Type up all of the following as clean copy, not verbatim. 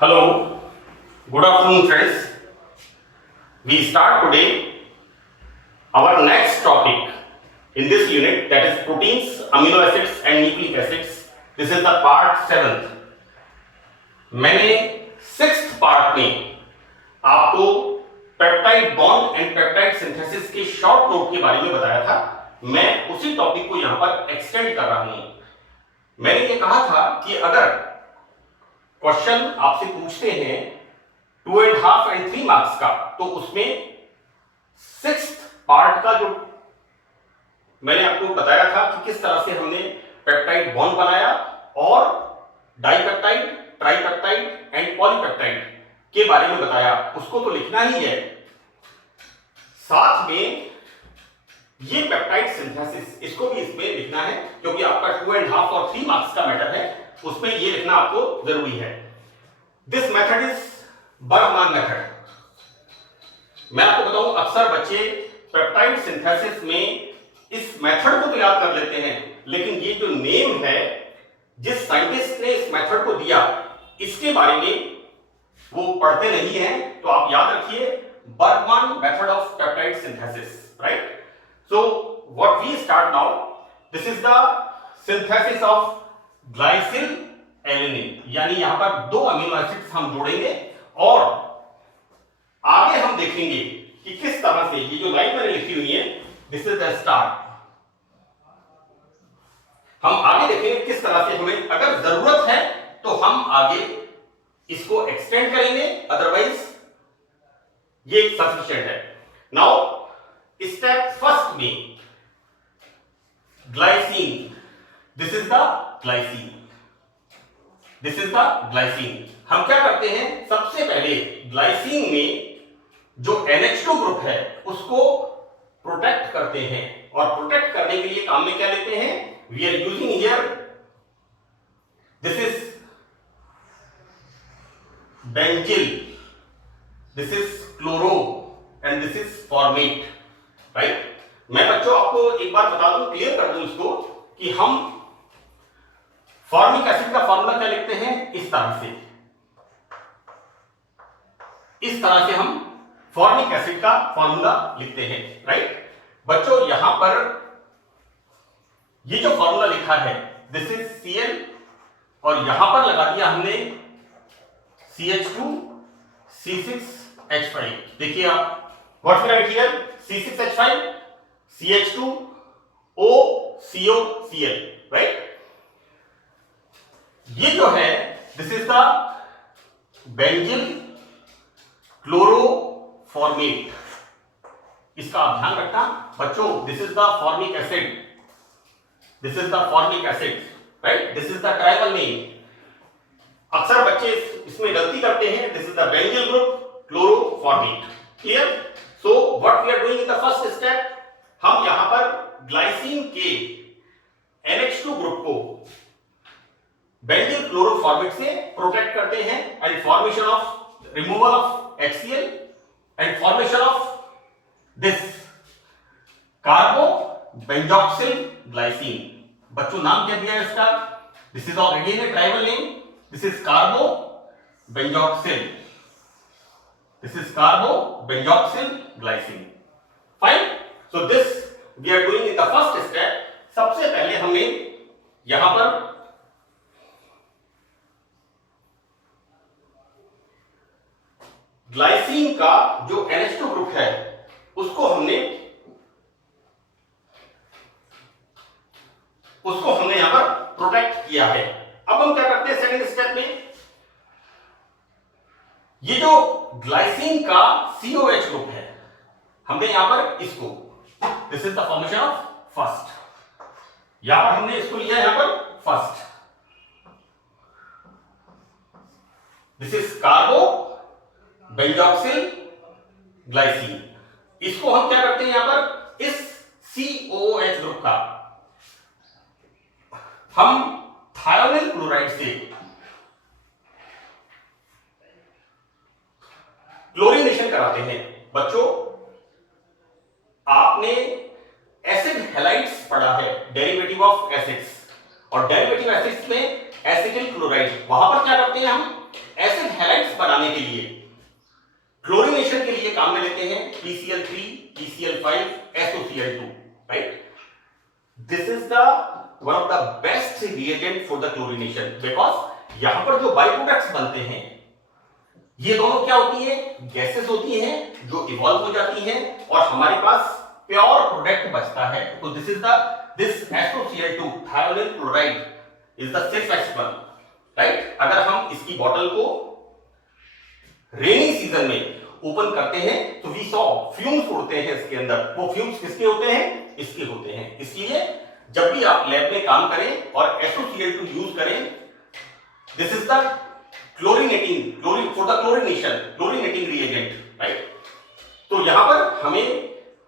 Hello, good afternoon friends. We start today our next topic in this unit, that is proteins, amino acids and nucleic acids. This is the part 7th. मैंने 6th part में आपको peptide bond and peptide synthesis के short note के बारे में बताया था। मैं उसी टॉपिक को यहां पर एक्सटेंड कर रहा हूं। मैंने ये कहा था कि अगर क्वेश्चन आपसे पूछते हैं 2.5 एंड 3 मार्क्स का, तो उसमें 6th पार्ट का जो मैंने आपको बताया था कि किस तरह से हमने पेप्टाइड बॉन्ड बनाया और डाइपेप्टाइड, ट्राइपेप्टाइड एंड पॉलीपेप्टाइड के बारे में बताया, उसको तो लिखना ही है। साथ में ये पेप्टाइड सिंथेसिस, इसको भी इसमें लिखना है, क्योंकि आपका 2.5 और 3 मार्क्स का मैटर है, उसमें ये लिखना आपको जरूरी है। This method is Bergmann method. मैं आपको बताऊं, अक्सर बच्चे पेप्टाइड सिंथेसिस में इस मेथड को तो याद कर लेते हैं, लेकिन ये जो नेम है, जिस साइंटिस्ट ने इस मेथड को दिया, इसके बारे में वो पढ़ते नहीं हैं। तो आप याद रखिए, Bergmann method of peptide synthesis, right? So what we start now, this is the synthesis of glycyl alanine, यानी यहां पर 2 अमीनो एसिड्स हम जोड़ेंगे और आगे हम देखेंगे कि किस तरह से ये जो लाइन मैंने लिखी हुई है, दिस इज द स्टार्ट। हम आगे देखेंगे किस तरह से हमें अगर जरूरत है तो हम आगे इसको एक्सटेंड करेंगे, अदरवाइज ये सफिशिएंट है। नाउ स्टेप फर्स्ट में glycine, this is the glycine, this is the glycine. हम क्या करते हैं, सबसे पहले ग्लाइसिन में जो NH2 ग्रुप है उसको प्रोटेक्ट करते हैं, और प्रोटेक्ट करने के लिए काम में क्या लेते हैं, we are using here, this is benzyl, this is chloro and this is formate, right? मैं बच्चों आपको एक बार बता दूं, क्लियर कर दूं इसको, कि हम फॉर्मिक एसिड का फॉर्मूला क्या लिखते हैं, इस तरह से, इस तरह से हम फॉर्मिक एसिड का फॉर्मूला लिखते हैं, राइट? बच्चों यहां पर ये जो फॉर्मूला लिखा है, दिस इज Cl, और यहां पर लगा दिया हमने CH2 C6H5। देखिए आप, what's we write here, C6H5 CH2 OCOCl, right? ये जो है, this is the benzyl chloroformate. इसका आप ध्यान रखना बच्चों, this is the formic acid, this is the formic acid, right? This is the tribal name. अक्सर बच्चे इसमें गलती करते हैं, this is the benzyl group chloroformate, clear? So what we are doing in the first step, हम यहां पर glycine के NH2 ग्रुप को बेंजिल क्लोरोफॉर्मेट से प्रोटेक्ट करते हैं, and formation of removal of HCl and formation of this carbo benzoxyl glycine. बच्चों नाम क्या दिया है इसका, this is already in tribal name, this is carbo benzoxyl, this is carbo benzoxyl glycine, fine? So this we are doing in the first step. सबसे पहले हमें यहां पर ग्लाइसिन का जो NH2 ग्रुप है उसको हमने यहां पर प्रोटेक्ट किया है। अब हम क्या करते हैं सेकंड स्टेप में, ये जो ग्लाइसिन का COH ग्रुप है, हमने यहां पर इसको, this is the formation of first, यहां पर हमने इसको लिया यहां पर first, this is carbo benzoxyl glycine. इसको हम क्या करते हैं यहां पर, इस COOH ग्रुप का हम थायोनिल क्लोराइड से क्लोरीनेशन कराते हैं। बच्चों आपने एसिड हैलाइड्स पढ़ा है, डेरिवेटिव ऑफ एसिड्स, और डेरिवेटिव एसिड्स में एसिटिल क्लोराइड, वहां पर क्या करते हैं हम, एसिड हैलाइड बनाने के लिए, क्लोरीनेशन के लिए काम में लेते हैं PCl3, PCl5, SOCl2, right? This is the one of the best reagent for the chlorination, because यहां पर जो बाई प्रोडक्ट्स बनते हैं ये दोनों क्या होती है, गैसेस होती हैं जो इवॉल्व हो जाती हैं और हमारे पास प्योर प्रोडक्ट बचता है। तो this SOCl2 thionyl chloride is the 6H1, right? अगर हम इसकी बॉटल को रेनी सीजन में ओपन करते हैं तो वी सॉ फ्यूम्स उड़ते हैं इसके अंदर। वो फ्यूम्स किसके होते हैं, इसके होते हैं। इसलिए जब भी आप लैब में काम करें और SOCl2 यूज करें, this is the chlorinating for the chlorinating reagent, right? तो यहां पर हमें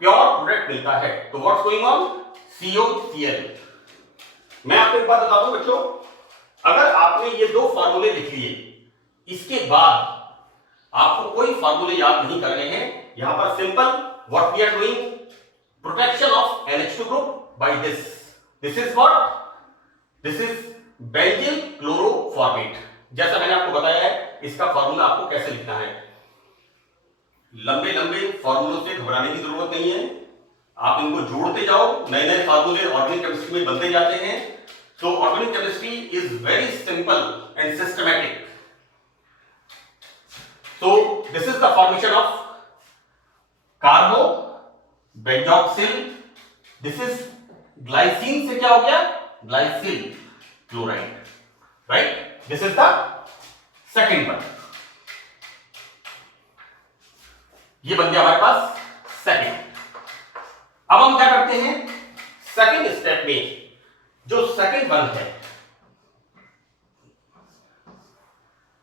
प्योर प्रोडक्ट मिलता है। तो व्हाट्स गोइंग ऑन, COCl। मैं आपको एक बात बता दूं बच्चों, अगर आपने ये दो फार्मूले लिख लिए, इसके बाद आपको कोई फार्मूले याद नहीं करने हैं। यहां पर simple what we are doing, protection of NH2 group by this is what, this is benzyl chloroformate. जैसा मैंने आपको बताया है, इसका फार्मूला आपको कैसे लिखना है। लंबे लंबे फार्मूलों से घबराने की जरूरत नहीं है, आप इनको जोड़ते जाओ, नए नए फार्मूले ऑर्गेनिक केमिस्ट्री में बनते जाते हैं। So organic chemistry is very simple and systematic. So this is the formation of carbo benzoxyl, this is glycine से क्या हो गया, glycyl chloride, right? This is the second one. ये बन गया हमारे पास सेकेंड। अब हम क्या करते हैं, सेकेंड स्टेप में जो सेकेंड वन है,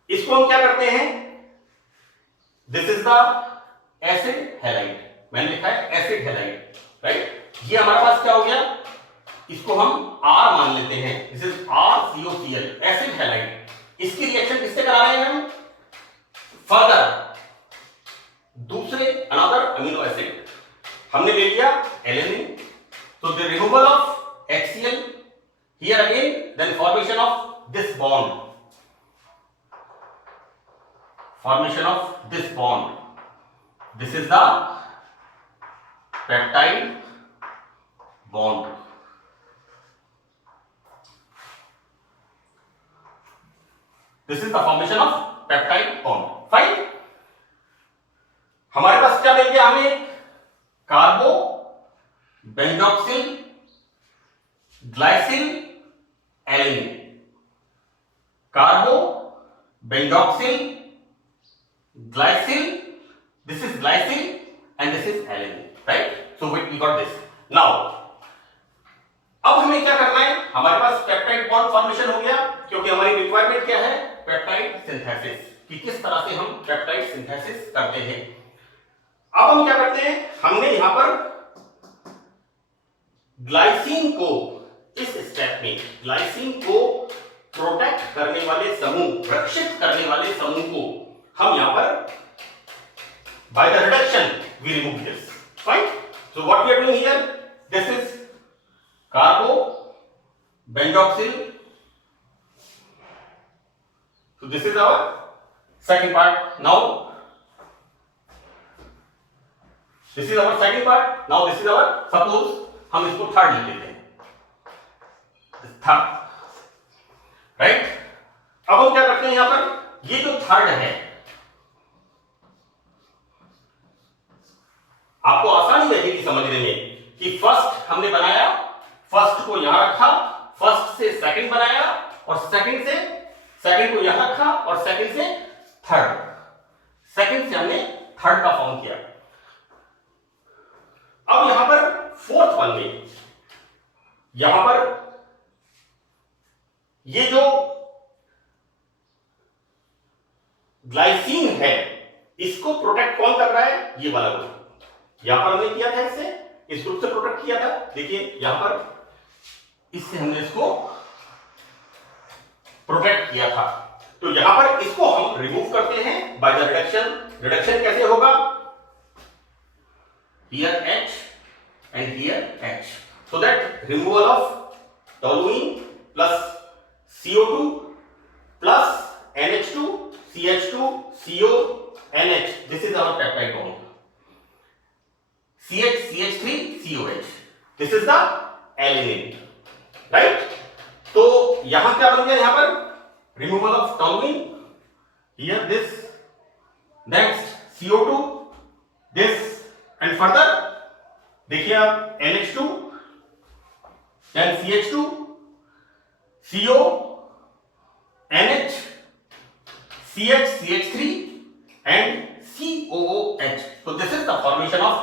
इसको हम क्या करते हैं, this is the acid halide. मैंने लिखा है एसिड हैलाइड, राइट? ये हमारे पास क्या हो गया, इसको हम R मान लेते हैं। This is RCOCl, acid halide. इसकी रिएक्शन किससे करा रहे हैं हम, फर्दर दूसरे अनदर अमीनो एसिड हमने ले लिया एलेनिन। तो the removal of HCl here again, then formation of this bond, formation of this bond. This is the peptide bond. This is the formation of peptide bond. Fine. हमारे पास क्या मिल गया, हमें carbo benzoxyl glycyl alanine, carbo benzoxyl glycine, this is glycine and this is alanine, right? So we got this. Now अब हमें क्या करना है, हमारे पास पेप्टाइड बॉन्ड फॉर्मेशन हो गया, क्योंकि हमारी रिक्वायरमेंट क्या है, पेप्टाइड सिंथेसिस, कि किस तरह से हम पेप्टाइड सिंथेसिस करते हैं। अब हम क्या करते हैं, हमने यहां पर ग्लाइसिन को, इस स्टेप में ग्लाइसिन को प्रोटेक्ट करने वाले समूह, रक्षित करने वाले समूह को हम यहां पर by the reduction we remove this. Fine. So what we are doing here, this is carbo benzoxyl. So this is our second part. Now this is our second part. Now this is our, suppose हम इसको third ले लेते हैं, third, right? अब हम क्या करते हैं, यहां पर ये जो थर्ड है, आपको आसानी रहेगी समझने में कि फर्स्ट हमने बनाया, फर्स्ट को यहां रखा, फर्स्ट से सेकंड बनाया और सेकंड से सेकंड को यहां रखा और सेकंड से थर्ड, सेकंड से हमने थर्ड का फॉर्म किया। अब यहां पर फोर्थ वन में, यहां पर ये जो ग्लाइसिन है, इसको प्रोटेक्ट कौन कर रहा है, ये वाला ग्रुप। यहां पर हमने किया था, इससे इस ग्रुप से प्रोटेक्ट किया था। देखिए यहां पर इससे हमने इसको प्रोटेक्ट किया था, तो यहां पर इसको हम रिमूव करते हैं बाय द रिडक्शन। रिडक्शन कैसे होगा, here H and here H, so that removal of toluene plus CO2 plus NH2 CH2 CONH, this is our peptide bond. CH3 COH, this is the alanine, right? तो यहां क्या बन गया, यहां पर removal of toluene, here this, next CO2, this, and further देखिए आप NH2, then CH2, CO, NH, CH, CH3 and COOH. So this is the formation of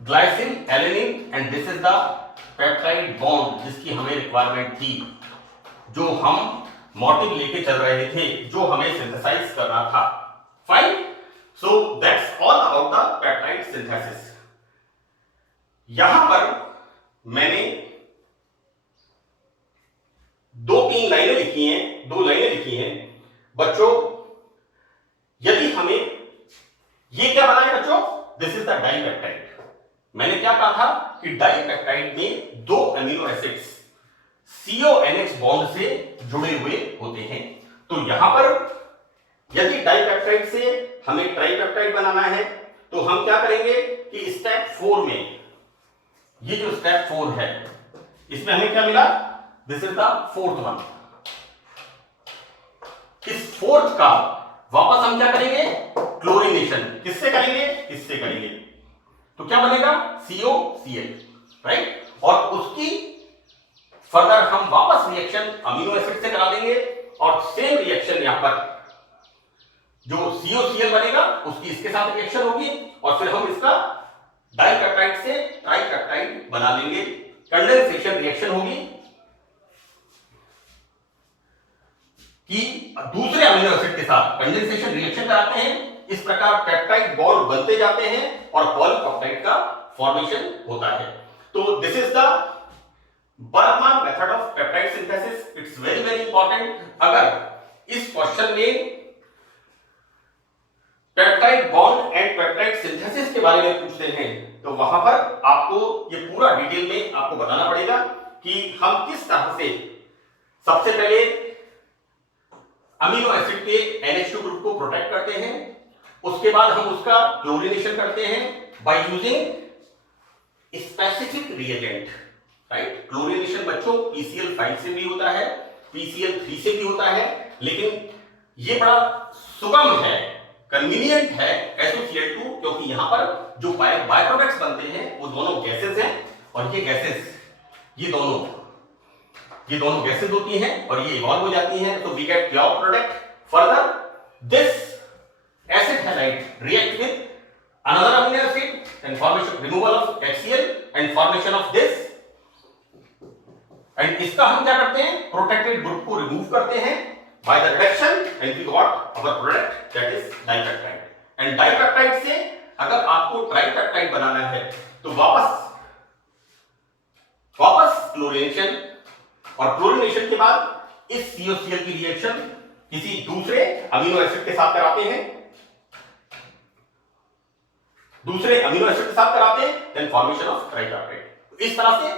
glycine, alanine and this is the peptide bond जिसकी हमें requirement थी, जो हम motive लेके चल रहे थे, जो हमें सिंथेसाइज करना था. Fine. So that's all about the peptide synthesis. यहां पर मैंने दो लाइनें लिखी हैं बच्चों. यदि हमें ये क्या बना है बच्चों, दिस इज द डाइपेप्टाइड. मैंने क्या कहा था कि डाइपेप्टाइड में दो अमीनो एसिड्स CONH बॉन्ड से जुड़े हुए होते हैं. तो यहां पर यदि डाइपेप्टाइड से हमें ट्राइपेप्टाइड बनाना है तो हम क्या करेंगे कि स्टेप 4 में, ये जो स्टेप 4 है इसमें हमें क्या मिला, this is the fourth one. इस फोर्थ का वापस हम क्या करेंगे, क्लोरीनेशन. किससे करेंगे, इससे करेंगे. तो क्या बनेगा, COCl, राइट. और उसकी फर्दर हम वापस रिएक्शन अमीनो एसिड से करा देंगे और सेम रिएक्शन यहां पर जो COCl बनेगा उसकी इसके साथ रिएक्शन होगी और फिर हम इसका डाइपेप्टाइड से ट्राइपेप्टाइड बना लेंगे. कंडेंसेशन रिएक्शन होगी कि दूसरे अमीनो एसिड के साथ कंडेंसेशन रिएक्शन कराते हैं. इस प्रकार पेप्टाइड बॉन्ड बनते जाते हैं और पॉलीपेप्टाइड का फॉर्मेशन होता है. तो this is the Burgman method of peptide synthesis. It's very very important. अगर इस क्वेश्चन में peptide bond and peptide synthesis के बारे में पूछते हैं तो वहां पर आपको ये पूरा डिटेल में आपको बताना पड़ेगा कि हम किस तरह से सबसे पहले अमीनो एसिड के NH2 ग्रुप को प्रोटेक्ट करते हैं, उसके बाद हम उसका क्लोरीनेशन करते हैं by using specific reagent, right. Chlorination बच्चों PCl5 से भी होता है, PCl3 से भी होता है, लेकिन ये बड़ा सुगम है, कन्वीनियंट है SOCl2, क्योंकि यहां पर जो बाय प्रोडक्ट्स बनते हैं वो दोनों गैसेस हैं और ये गैसेस ये दोनों गैसेस होती हैं और ये इवॉल्व हो जाती हैं. तो we get pure product. Further this acid halide react with another amino acid and formation removal of HCl and formation of this. And इसका हम क्या करते हैं, प्रोटेक्टेड ग्रुप को रिमूव करते हैं by the reduction and we got our product that is dipeptide. And dipeptide से अगर आपको ट्राइपेप्टाइड बनाना है तो वापस क्लोरीनेशन और क्लोरीनेशन के बाद इस COCl की रिएक्शन किसी दूसरे अमीनो एसिड के साथ कराते हैं, देन फॉर्मेशन ऑफ ट्राइपेप्टाइड. इस तरह से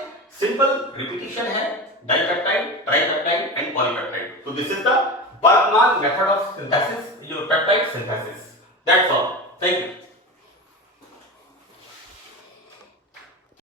सिंपल रिपीटिशन है dipeptide, tripeptide and polypeptide. So this is the Burnham method of synthesis, your peptide synthesis. That's all. Thank you.